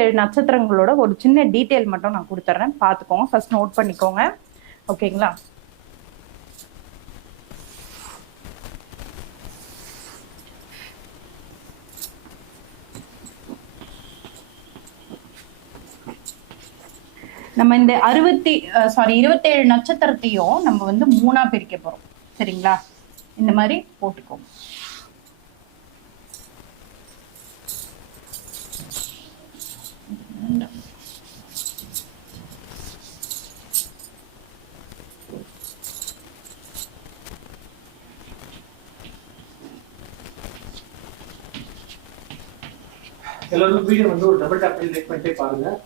27 நட்சத்திரங்களோட ஒரு சின்ன டீட்டெயில் மட்டும் நான் கொடுத்துட்றேன், பார்த்துக்கோங்க. ஃபர்ஸ்ட் நோட் பண்ணிக்கோங்க. ஓகேங்களா? நம்ம இந்த 27 நட்சத்திரத்தையும் நம்ம வந்து 3ஆ பிரிக்க போறோம். சரிங்களா? இந்த மாதிரி போட்டுக்கோங்க. எல்லாரும் வீடியோ வந்து ஒரு டபுள் டாப் பண்ணி லைக் பண்ணிட்டே பாருங்க.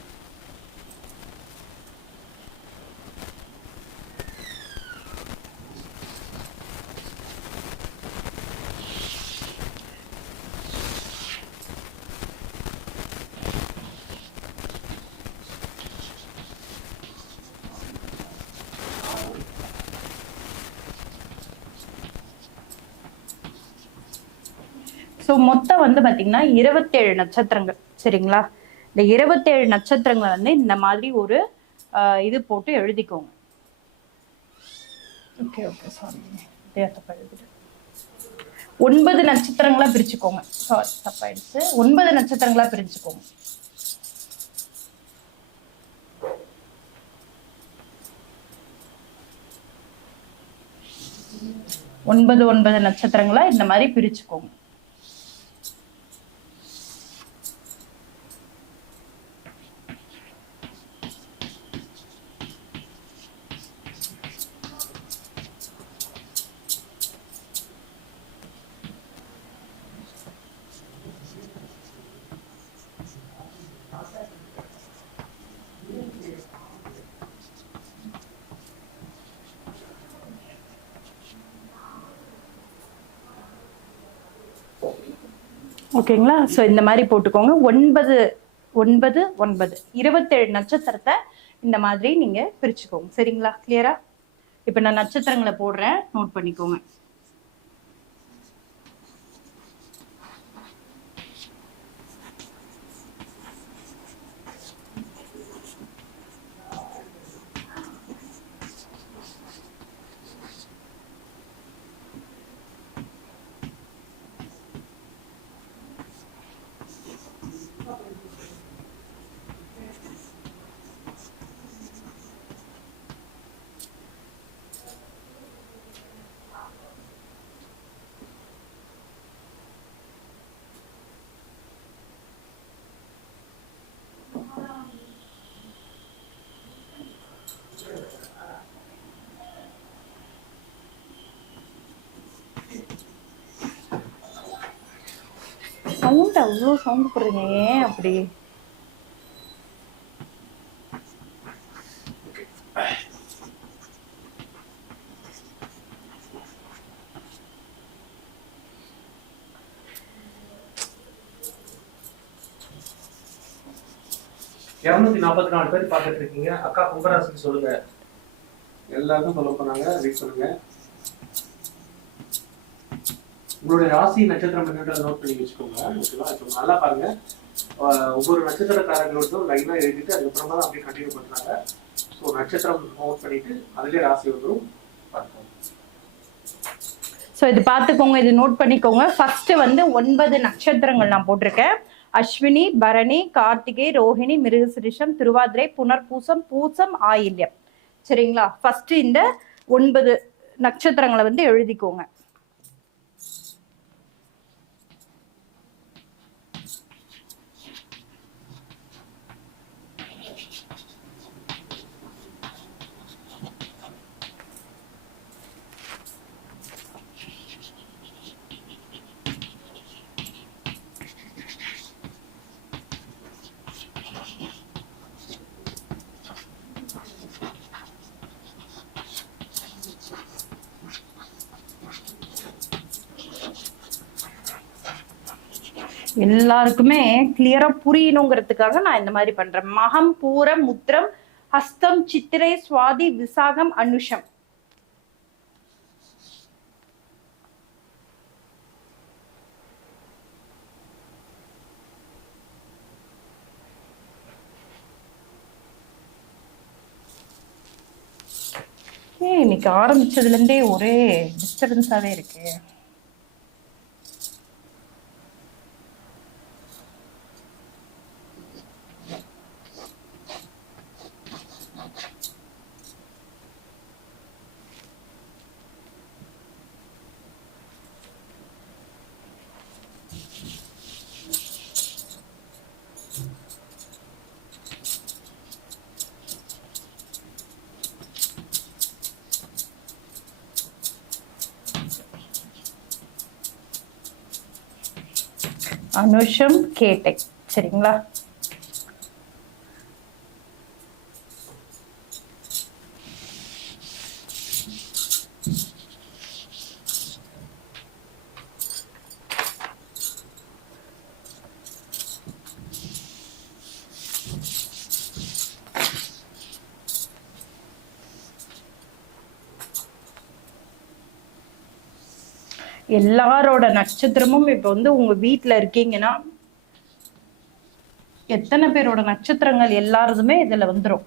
ஸோ மொத்தம் வந்து பாத்தீங்கன்னா 27 நட்சத்திரங்கள். சரிங்களா? இந்த 27 நட்சத்திரங்களை வந்து இந்த மாதிரி ஒரு இது போட்டு எழுதிக்கோங்க. ஓகே ஓகே சாரி, தப்பா எழுதிட்டு 9 நட்சத்திரங்களா பிரிச்சுக்கோங்க. சாரி தப்பாயிடுச்சு. 9 நட்சத்திரங்களா பிரிச்சுக்கோங்க. ஒன்பது நட்சத்திரங்களா இந்த மாதிரி பிரிச்சுக்கோங்க. ஓகேங்களா? ஸோ இந்த மாதிரி போட்டுக்கோங்க. 9 9 9 27 நட்சத்திரத்தை இந்த மாதிரி நீங்க பிரிச்சுக்கோங்க. சரிங்களா? கிளியரா? இப்ப நான் நட்சத்திரங்களை போடுறேன், நோட் பண்ணிக்கோங்க. சவுண்ட் அவ்வளோ சவுண்ட் போடுறீங்க, ஏன் அப்படி? இருநூத்தி 44 பேர் பார்த்துட்டு இருக்கீங்க. அக்கா கும்பராசிக்கு சொல்லுங்க. எல்லாருக்கும் ஃபாலோ பண்ணாங்க, வெயிட் பண்ணுங்க. உங்களுடைய ராசி நட்சத்திரம் என்னன்றதை நோட் பண்ணி வச்சுக்கோங்க. ஓகேவா? இப்போ நல்லா பாருங்க. ஒவ்வொரு நட்சத்திரக்காரங்களோடும் லைனா எழுதிட்டு அதுக்கப்புறமா தான் அப்படியே கண்டினியூ பண்றாங்க. ஸோ நட்சத்திரம் நோட் பண்ணிட்டு அதுலேயே ராசி வந்துடும். பார்த்துக்கோங்க. ஸோ இது பார்த்துக்கோங்க, இது நோட் பண்ணிக்கோங்க. ஃபர்ஸ்ட் வந்து 9 நட்சத்திரங்கள் நான் போட்டிருக்கேன். அஸ்வினி, பரணி, கார்த்திகை, ரோஹிணி, மிருகசிரிஷம், திருவாதிரை, புனர்பூசம், பூசம், ஆயில்யம். சரிங்களா? ஃபர்ஸ்ட் இந்த 9 நட்சத்திரங்களை வந்து எழுதிக்கோங்க. எல்லாருக்குமே கிளியரா புரியணுங்கிறதுக்காக நான் இந்த மாதிரி பண்றேன். மகம், பூரம், உத்திரம், ஹஸ்தம், சித்திரை, சுவாதி, விசாகம், அனுஷம். இன்னைக்கு ஆரம்பிச்சதுல இருந்தே ஒரே டிஸ்டர்பன்ஸாவே இருக்கு. அனுஷம் கேட்டை. சரிங்களா? எல்லாரோட நட்சத்திரமும் இப்ப வந்து உங்க வீட்டுல இருக்கீங்கன்னா எத்தனை பேரோட நட்சத்திரங்கள் எல்லாருதுமே இதுல வந்துரும்.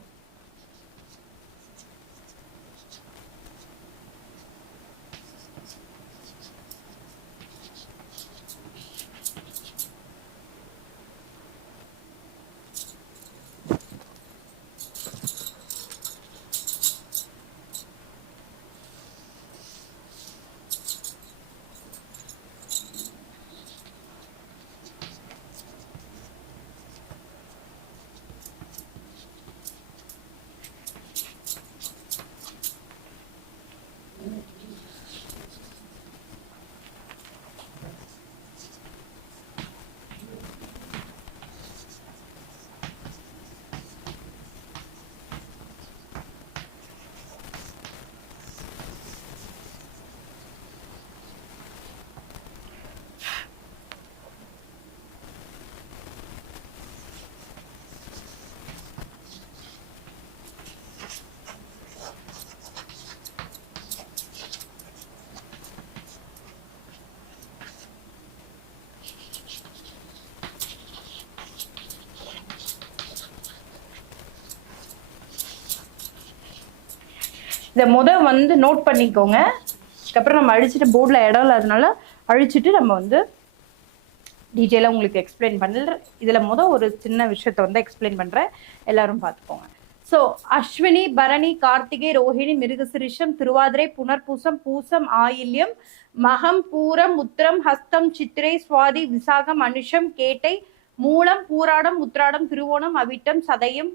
இதை வந்து நோட் பண்ணிக்கோங்க. அதுக்கப்புறம் நம்ம அழிச்சிட்டு போர்டில் இடம் இல்லாதனால அழிச்சிட்டு நம்ம வந்து டீட்டெயிலாக உங்களுக்கு எக்ஸ்பிளைன் பண்ணல. இதில் ஒரு சின்ன விஷயத்த வந்து எக்ஸ்பிளைன் பண்ணுறேன், எல்லாரும் பார்த்துக்கோங்க. ஸோ அஸ்வினி, பரணி, கார்த்திகை, ரோஹிணி, மிருகசிரிஷம், திருவாதிரை, புனர்பூசம், பூசம், ஆயில்யம், மகம், பூரம், உத்திரம், ஹஸ்தம், சித்திரை, சுவாதி, விசாகம், அனுஷம், கேட்டை, மூலம், பூராடம், உத்திராடம், திருவோணம், அவிட்டம், சதயம்,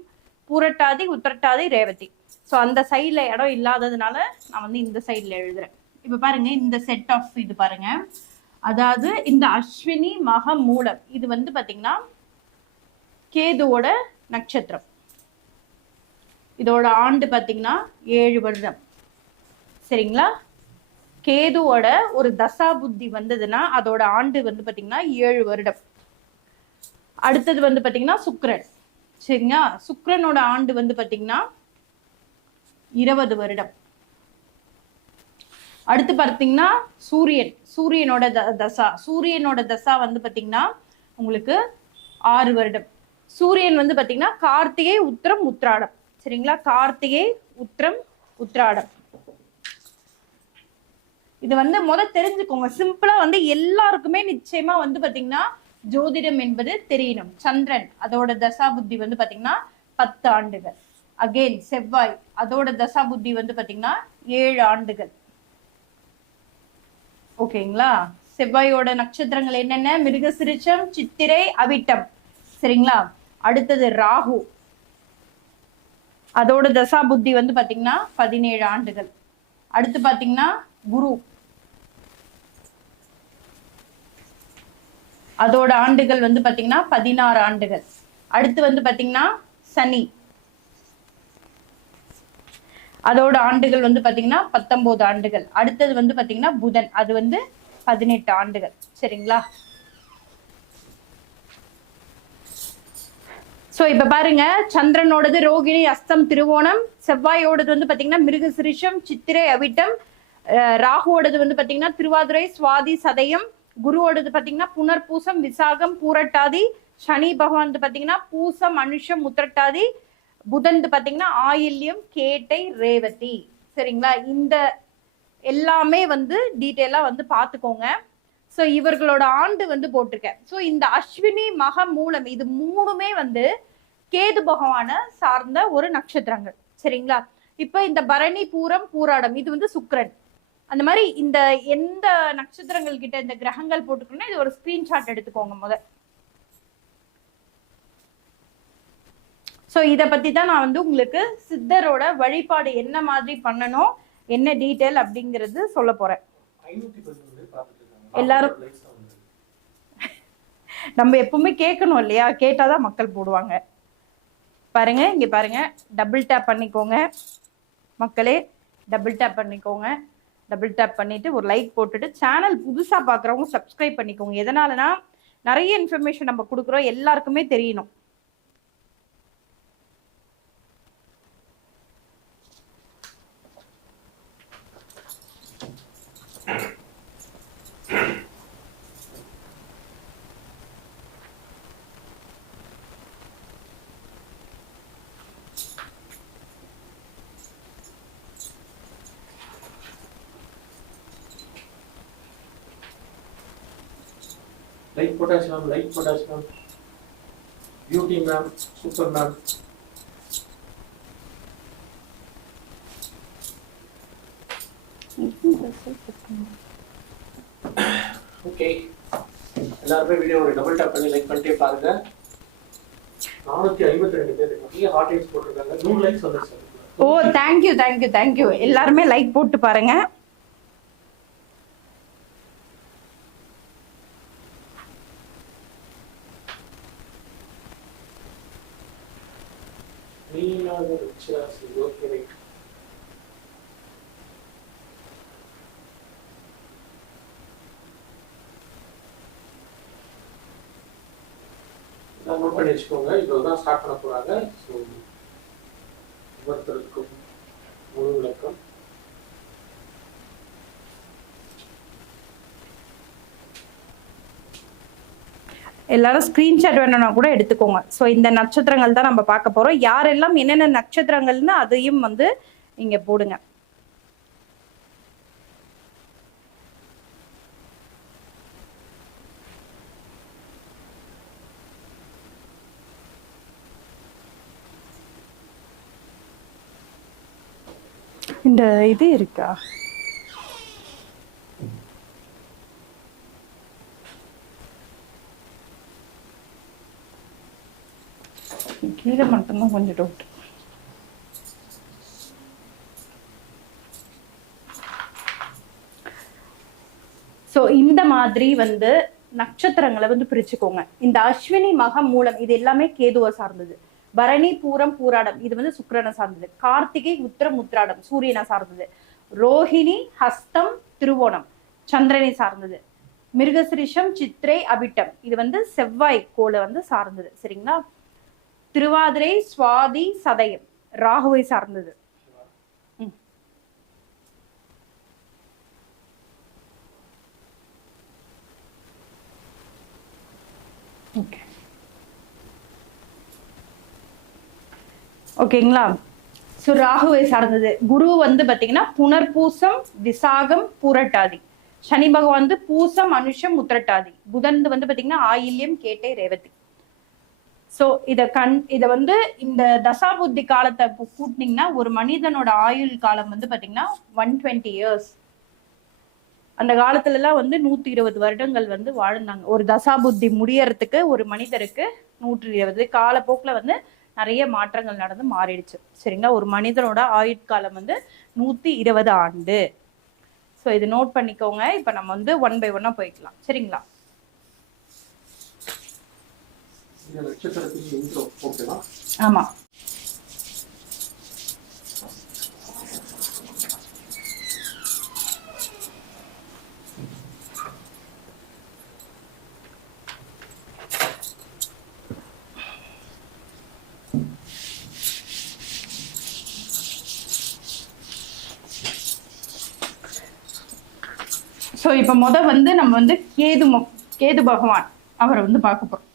பூரட்டாதி, உத்திரட்டாதி, ரேவதி. ஸோ அந்த சைடில் இடம் இல்லாததுனால நான் வந்து இந்த சைடில் எழுதுறேன். இப்போ பாருங்க, இந்த செட் ஆஃப் இது பாருங்க. அதாவது இந்த அஸ்வினி, மகம், மூலம் இது வந்து பார்த்தீங்கன்னா கேதுவோட நட்சத்திரம். இதோட ஆண்டு பார்த்தீங்கன்னா 7 வருடம். சரிங்களா? கேதுவோட ஒரு தசா புத்தி வந்ததுன்னா அதோட ஆண்டு வந்து பார்த்தீங்கன்னா 7 வருடம். அடுத்தது வந்து பார்த்தீங்கன்னா சுக்கிரன். சரிங்களா? சுக்கிரனோட ஆண்டு வந்து பார்த்தீங்கன்னா 20 வருடம். அடுத்து பார்த்தீங்கன்னா சூரியனோட தசா வந்து பார்த்தீங்கன்னா உங்களுக்கு 6 வருடம். சூரியன் வந்து பார்த்தீங்கன்னா கார்த்திகை, உத்திரம், உத்திராடம். சரிங்களா? கார்த்திகை, உத்திரம், உத்திராடம். இது வந்து தெரிஞ்சுக்கோங்க. சிம்பிளா வந்து எல்லாருக்குமே நிச்சயமா வந்து பார்த்தீங்கன்னா ஜோதிடம் என்பது தெரியணும். சந்திரன் அதோட தசா புத்தி வந்து பார்த்தீங்கன்னா 10 ஆண்டுகள். அகெயின் செவ்வாய் அதோட தசா புத்தி வந்து பாத்தீங்கன்னா 7 ஆண்டுகள். ஓகேங்களா? செவ்வாயோட நட்சத்திரங்கள் என்னென்ன? மிருகசிரிஷம், சித்திரை, அவிட்டம். சரிங்களா? அடுத்தது ராகு, அதோட தசா புத்தி வந்து பாத்தீங்கன்னா 17 ஆண்டுகள். அடுத்து பாத்தீங்கன்னா குரு, அதோட ஆண்டுகள் வந்து பாத்தீங்கன்னா 16 ஆண்டுகள். அடுத்து வந்து பாத்தீங்கன்னா சனி, அதோட ஆண்டுகள் வந்து பாத்தீங்கன்னா 19 ஆண்டுகள். அடுத்தது வந்து பாத்தீங்கன்னா புதன், அது வந்து 18 ஆண்டுகள். சரிங்களா? சோ இப்ப பாருங்க, சந்திரனோடது ரோகிணி, அஸ்தம், திருவோணம். செவ்வாயோடது வந்து பாத்தீங்கன்னா மிருகசிரிஷம், சித்திரை, அவிட்டம். ராகுவோடது வந்து பாத்தீங்கன்னா திருவாதிரை, சுவாதி, சதயம். குருவோடது பாத்தீங்கன்னா புனர்பூசம், விசாகம், பூரட்டாதி. சனி பகவான் வந்து பாத்தீங்கன்னா பூசம், அனுஷம், உத்திரட்டாதி. புதன் பாத்தீங்கன்னா ஆயில்யம், கேட்டை, ரேவதி. சரிங்களா? இந்த எல்லாமே வந்து டீட்டெயிலா வந்து பார்த்துக்கோங்க. ஸோ இவர்களோட ஆண்டு வந்து போட்டிருக்கேன். ஸோ இந்த அஸ்வினி மக மூலம் இது மூணுமே வந்து கேது பகவான சார்ந்த ஒரு நட்சத்திரங்கள். சரிங்களா? இப்ப இந்த பரணி பூரம் பூராடம் இது வந்து சுக்கிரன். அந்த மாதிரி இந்த எந்த நட்சத்திரங்கள் கிட்ட இந்த கிரகங்கள் போட்டுக்கணும்னா இது ஒரு ஸ்கிரீன்ஷாட் எடுத்துக்கோங்க முத. ஸோ இதை பத்தி தான் நான் வந்து உங்களுக்கு சித்தரோட வழிபாடு என்ன மாதிரி பண்ணணும், என்ன டீட்டெயில் அப்படிங்கிறது சொல்ல போறேன். எல்லாரும் நம்ம எப்பவுமே கேட்கணும் இல்லையா? கேட்டாதான் மக்கள் போடுவாங்க. பாருங்க, இங்க பாருங்க, டபுள் டேப் பண்ணிக்கோங்க மக்களே, டபுள் டேப் பண்ணிக்கோங்க. டபுள் டேப் பண்ணிட்டு ஒரு லைக் போட்டுட்டு சேனல் புதுசா பாக்குறவங்க சப்ஸ்கிரைப் பண்ணிக்கோங்க. எதனாலனா நிறைய இன்ஃபர்மேஷன் நம்ம கொடுக்குறோம், எல்லாருக்குமே தெரியணும். லைக் போட்டாச்சு மேம், லைக் போட்டாச்சு ma'am. Beauty ma'am, super ma'am. Okay, எல்லாருமே வீடியோ ஒரு டபுள் டாப் பண்ணி லைக் பண்ணிட்டே பாருங்க. 452 பேர் நிறைய ஹார்ட் லைக்ஸ் போட்டிருக்காங்க. 100 லைக்ஸ் வந்துருச்சு. ஓ, தேங்க்யூ தேங்க்யூ தேங்க்யூ. எல்லாருமே லைக் போட்டு பாருங்க. நோட் பண்ணி வச்சுக்கோங்க. இதுதான் ஸ்டார்ட் பண்ண போறாங்க. ஸோ ஒவ்வொருத்தருக்கும் முழு விளக்கம். எல்லாரும் ஸ்கிரீன்ஷாட் வேணும்னா கூட எடுத்துக்கோங்க. ஸோ இந்த நட்சத்திரங்கள் தான் நம்ம பார்க்க போறோம். யாரெல்லாம் என்னென்ன நட்சத்திரங்கள்னு அதையும் வந்து இங்க போடுங்க. இந்த இது இருக்கா? கீழே மட்டும்தான் கொஞ்சம் டவுட். ஸோ இந்த மாதிரி வந்து நட்சத்திரங்களை வந்து பிரிச்சுக்கோங்க. இந்த அஸ்வினி மக மூலம் இது எல்லாமே கேதுவை சார்ந்தது. பரணி பூரம் பூராடம் இது வந்து சுக்கிரனை சார்ந்தது. கார்த்திகை உத்திரம் உத்திராடம் சூரியனை சார்ந்தது. ரோஹிணி ஹஸ்தம் திருவோணம் சந்திரனை சார்ந்தது. மிருகசிரிஷம் சித்திரை அபிட்டம் இது வந்து செவ்வாய் கோளை வந்து சார்ந்தது. சரிங்களா? திருவாதிரை சுவாதி சதயம் ராகுவை சார்ந்தது. ஓகேங்களா? ஸோ ராகுவை சார்ந்தது. குரு வந்து பாத்தீங்கன்னா புனர்பூசம் விசாகம் பூரட்டாதி. சனி பகவான் வந்து பூசம் அனுஷம் உத்திரட்டாதி. புதன் வந்து பாத்தீங்கன்னா ஆயில்யம் கேட்டை ரேவதி. ஸோ இதை வந்து இந்த தசாபுத்தி காலத்தை கூட்டினீங்கன்னா ஒரு மனிதனோட ஆயுள் காலம் வந்து பாத்தீங்கன்னா 120 இயர்ஸ். அந்த காலத்துல எல்லாம் வந்து 120 வருடங்கள் வந்து வாழ்ந்தாங்க. ஒரு தசாபுத்தி முடியறதுக்கு ஒரு மனிதருக்கு 120. காலப்போக்கில் வந்து நிறைய மாற்றங்கள் நடந்து மாறிடுச்சு. சரிங்களா? ஒரு மனிதனோட ஆயுட்காலம் வந்து 120 ஆண்டு. ஸோ இது நோட் பண்ணிக்கோங்க. இப்போ நம்ம வந்து 1 by 1 போய்க்கலாம். சரிங்களா? ஆமா. ஸோ இப்போ வந்து நம்ம வந்து கேது பகவான் அவரை வந்து பார்க்க போறோம்.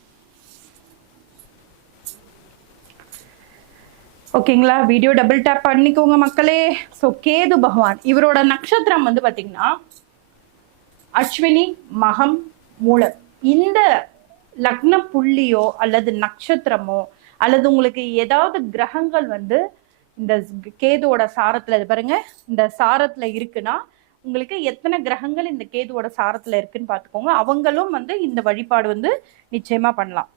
ஓகேங்களா? வீடியோ டபுள் டேப் பண்ணிக்கோங்க மக்களே. ஸோ கேது பகவான் இவரோட நட்சத்திரம் வந்து பாத்தீங்கன்னா அஸ்வினி, மகம், மூலம். இந்த லக்ன புள்ளியோ அல்லது நட்சத்திரமோ அல்லது உங்களுக்கு ஏதாவது கிரகங்கள் வந்து இந்த கேதுவோட சாரத்துல, இது பாருங்க, இந்த சாரத்துல இருக்குன்னா உங்களுக்கு எத்தனை கிரகங்கள் இந்த கேதுவோட சாரத்துல இருக்குன்னு பாத்துக்கோங்க. அவங்களும் வந்து இந்த வழிபாடு வந்து நிச்சயமா பண்ணலாம்.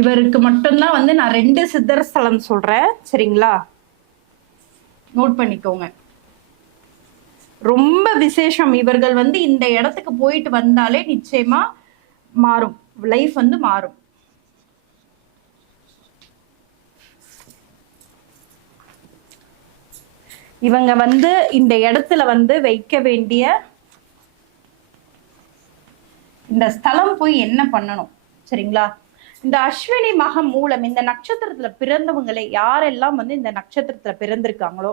இவருக்கு மட்டும்தான் வந்து நான் 2 சித்தர் ஸ்தலம் சொல்றேன், சரிங்களா? நோட் பண்ணிக்கோங்க. ரொம்ப விசேஷம். இவர்கள் வந்து இந்த இடத்துக்கு போயிட்டு வந்தாலே நிச்சயமா மாறும், லைஃப் வந்து மாறும். இவங்க வந்து இந்த இடத்துல வந்து வைக்க வேண்டிய இந்த ஸ்தலம் போய் என்ன பண்ணணும், சரிங்களா? இந்த அஸ்வினி மகம் மூலம் இந்த நட்சத்திரத்துல பிறந்தவங்களை யாரெல்லாம் வந்து இந்த நட்சத்திரத்துல பிறந்திருக்காங்களோ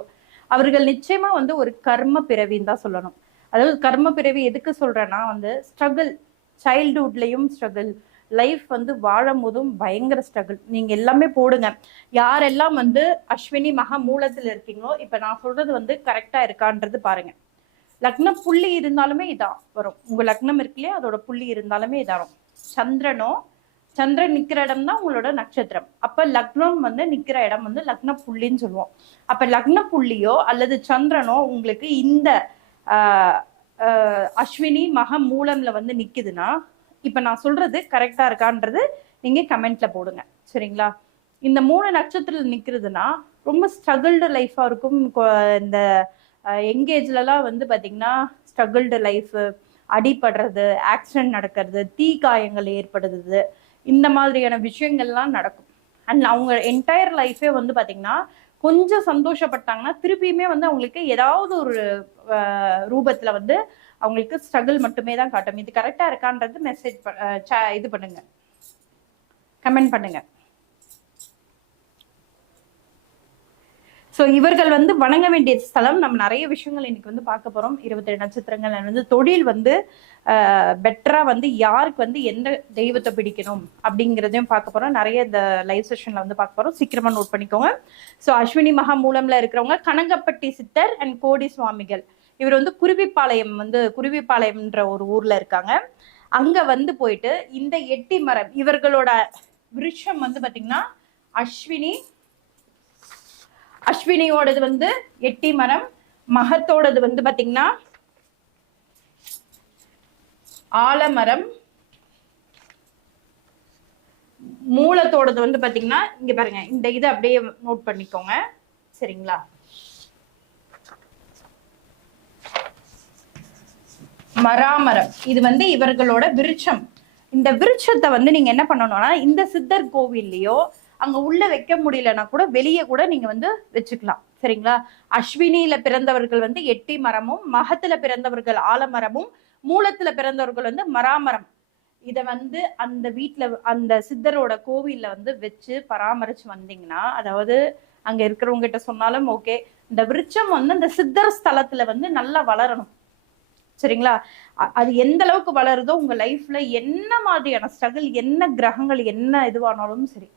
அவர்கள் நிச்சயமா வந்து ஒரு கர்ம பிறவின்னு தான் சொல்லணும். அதாவது கர்ம பிறவி எதுக்கு சொல்றேன்னா வந்து ஸ்ட்ரகிள், சைல்ட்ஹுட்லயும் ஸ்ட்ரகிள், லைஃப் வந்து வாழும் போதும் பயங்கர ஸ்ட்ரகிள். நீங்க எல்லாமே போடுங்க, யாரெல்லாம் வந்து அஸ்வினி மக மூலத்துல இருக்கீங்களோ. இப்ப நான் சொல்றது வந்து கரெக்டா இருக்கான்றது பாருங்க. லக்ன புள்ளி இருந்தாலுமே இதான் வரும். உங்க லக்னம் இருக்கு இல்லையா, அதோட புள்ளி இருந்தாலுமே இதான் வரும். சந்திரன் நிக்கிற இடம் தான் உங்களோட நட்சத்திரம். அப்ப லக்னம் வந்து நிக்கிற இடம் வந்து லக்ன புள்ளின்னு சொல்லுவோம். அப்ப லக்ன புள்ளியோ அல்லது சந்திரனோ உங்களுக்கு இந்த அஸ்வினி மக மூலம்ல வந்து நிக்குதுன்னா, இப்ப நான் சொல்றது கரெக்டா இருக்கான்றது நீங்க கமெண்ட்ல போடுங்க, சரிங்களா? இந்த 3 நட்சத்திரத்துல நிக்கிறதுனா ரொம்ப ஸ்ட்ரகிள்டு லைஃபா இருக்கும். இந்த எங்கேஜ்லலாம் வந்து பாத்தீங்கன்னா ஸ்ட்ரகிள்டு லைஃப், அடிபடுறது, ஆக்சிடென்ட் நடக்கிறது, தீ காயங்கள் ஏற்படுறது, இந்த மாதிரியான விஷயங்கள்லாம் நடக்கும். அண்ட் அவங்க என்டையர் லைஃபே வந்து பாத்தீங்கன்னா கொஞ்சம் சந்தோஷப்பட்டாங்கன்னா திருப்பியுமே வந்து அவங்களுக்கு ஏதாவது ஒரு ரூபத்துல வந்து அவங்களுக்கு ஸ்ட்ரகிள் மட்டுமே தான் காட்டும். இது கரெக்டா இருக்கான்றது மெசேஜ் இது பண்ணுங்க, கமெண்ட் பண்ணுங்க. ஸோ இவர்கள் வந்து வணங்க வேண்டிய ஸ்தலம், நம்ம நிறைய விஷயங்கள் இன்னைக்கு வந்து பார்க்க போறோம். 27 நட்சத்திரங்கள் வந்து தொழில் வந்து பெட்டரா வந்து யாருக்கு வந்து எந்த தெய்வத்தை பிடிக்கணும் அப்படிங்கிறதையும் பார்க்க போறோம். நிறைய இந்த லைவ் செஷன்ல வந்து பார்க்க போறோம். சீக்கிரமா நோட் பண்ணிக்கோங்க. ஸோ அஸ்வினி மகா மூலம்ல இருக்கிறவங்க கனகப்பட்டி சித்தர் அண்ட் கோடி சுவாமிகள். இவர் வந்து குருவிப்பாளையம்ன்ற ஒரு ஊர்ல இருக்காங்க. அங்க வந்து போயிட்டு இந்த எட்டி மரம், இவர்களோட விருட்சம் வந்து பாத்தீங்கன்னா அஸ்வினியோடது வந்து எட்டி மரம், மகத்தோடது வந்து பாத்தீங்கன்னா ஆலமரம், மூலத்தோடது வந்து பாத்தீங்கன்னா இங்க பாருங்க. இந்த இதை அப்படியே நோட் பண்ணிக்கோங்க, சரிங்களா? மராமரம், இது வந்து இவர்களோட விருட்சம். இந்த விருட்சத்தை வந்து நீங்க என்ன பண்ணணும்னா இந்த சித்தர் கோவில்லையோ அங்க உள்ள வைக்க முடியலன்னா கூட வெளியே கூட நீங்க வந்து வச்சுக்கலாம், சரிங்களா? அஸ்வினியில பிறந்தவர்கள் வந்து எட்டி மரமும், மகத்துல பிறந்தவர்கள் ஆலமரமும், மூலத்துல பிறந்தவர்கள் வந்து மராமரம். இத வந்து அந்த வீட்டுல அந்த சித்தரோட கோவில்ல வந்து வச்சு பராமரிச்சு வந்தீங்கன்னா, அதாவது அங்க இருக்கிறவங்க கிட்ட சொன்னாலும் ஓகே, இந்த விருட்சம் வந்து அந்த சித்தர் ஸ்தலத்துல வந்து நல்லா வளரணும், சரிங்களா? அது எந்த அளவுக்கு வளருதோ உங்க லைஃப்ல என்ன மாதிரியான ஸ்ட்ரகிள், என்ன கிரகங்கள் என்ன இதுவானாலும் சரி,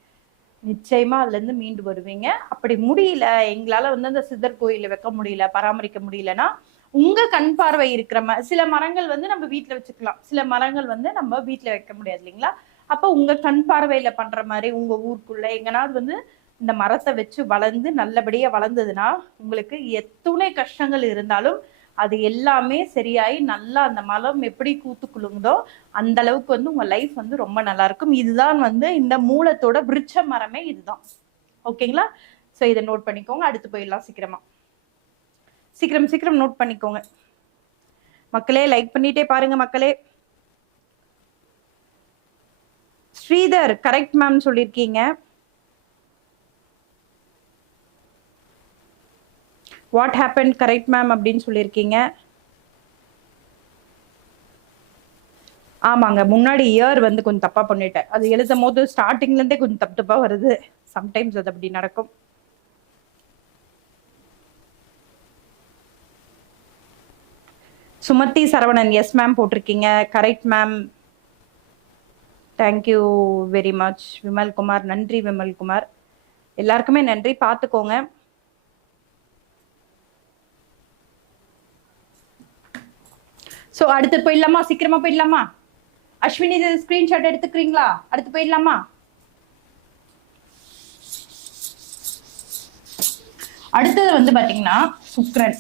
நிச்சயமா அதுல இருந்து மீண்டு வருவீங்க. அப்படி முடியல, எங்களால வந்து அந்த சித்தர் கோயில வைக்க முடியல, பராமரிக்க முடியலன்னா உங்க கண் பார்வை இருக்கிற சில மரங்கள் வந்து நம்ம வீட்டுல வச்சுக்கலாம், சில மரங்கள் வந்து நம்ம வீட்டுல வைக்க முடியாது இல்லைங்களா? அப்ப உங்க கண் பார்வையில பண்ற மாதிரி உங்க ஊருக்குள்ள எங்கனாவது வந்து இந்த மரத்தை வச்சு வளர்ந்து நல்லபடியா வளர்ந்ததுன்னா உங்களுக்கு எத்துணை கஷ்டங்கள் இருந்தாலும் அது எல்லாமே சரியாயி நல்லா அந்த மலம் எப்படி கூத்து குலுங்குதோ அந்த அளவுக்கு வந்து உங்க லைஃப் வந்து ரொம்ப நல்லா இருக்கும். இதுதான் வந்து இந்த மூலத்தோட விருட்ச மரமே இதுதான், ஓகேங்களா? ஸோ இதை நோட் பண்ணிக்கோங்க. அடுத்து போயிடலாம். சீக்கிரம் நோட் பண்ணிக்கோங்க மக்களே. லைக் பண்ணிட்டே பாருங்க மக்களே. ஸ்ரீதர் கரெக்ட் மேம் சொல்லியிருக்கீங்க. வாட் ஹேப்பன் கரெக்ட் மேம் அப்படின்னு சொல்லியிருக்கீங்க. ஆமாங்க, முன்னாடி இயர் வந்து கொஞ்சம் தப்பா பண்ணிட்டேன். அது எழுதும் போது ஸ்டார்டிங்ல இருந்தே கொஞ்சம் தப்பா வருது. சம்டைம்ஸ் அது அப்படி நடக்கும். சுமதி சரவணன் எஸ் மேம் போட்டிருக்கீங்க. Correct ma'am. Thank you very much Vimal Kumar. நன்றி விமல்குமார். எல்லாருக்குமே நன்றி. பார்த்துக்கோங்க. ஸோ அடுத்து போயிடலாமா? சீக்கிரமா போயிடலாமா? அஸ்வினி இது ஸ்கிரீன்ஷாட் எடுத்துக்கிறீங்களா? அடுத்து போயிடலாமா? அடுத்தது வந்து பாத்தீங்கன்னா சுக்ரன்.